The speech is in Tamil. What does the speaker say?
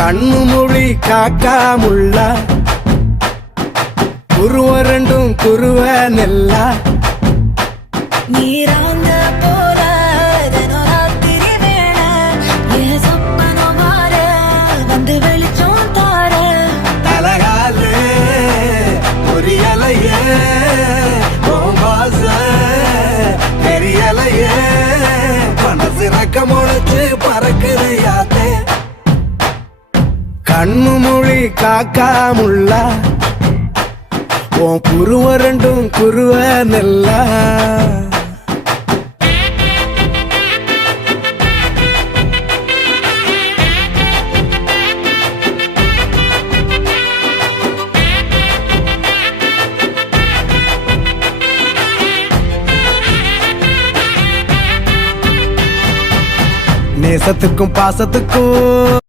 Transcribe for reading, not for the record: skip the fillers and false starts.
கண்ணு மொழி காக்காமுள்ள குருவ ரெண்டும் குருவ நெல்லா நீராங்க போல தினராத்திரி வேளை என் சொப்பனம் மாற வந்து வெளிச்சம் தார தலகாலே பொரியலையே ஓம்பாச பெரியலையே மனசு ரக்க முளைச்சு பறக்குதையாத்தே கண்ணு மொழி காக்காமுள்ள உன் குருவ ரெண்டும் குருவ நெல்லா நேசத்துக்கும் பாசத்துக்கும்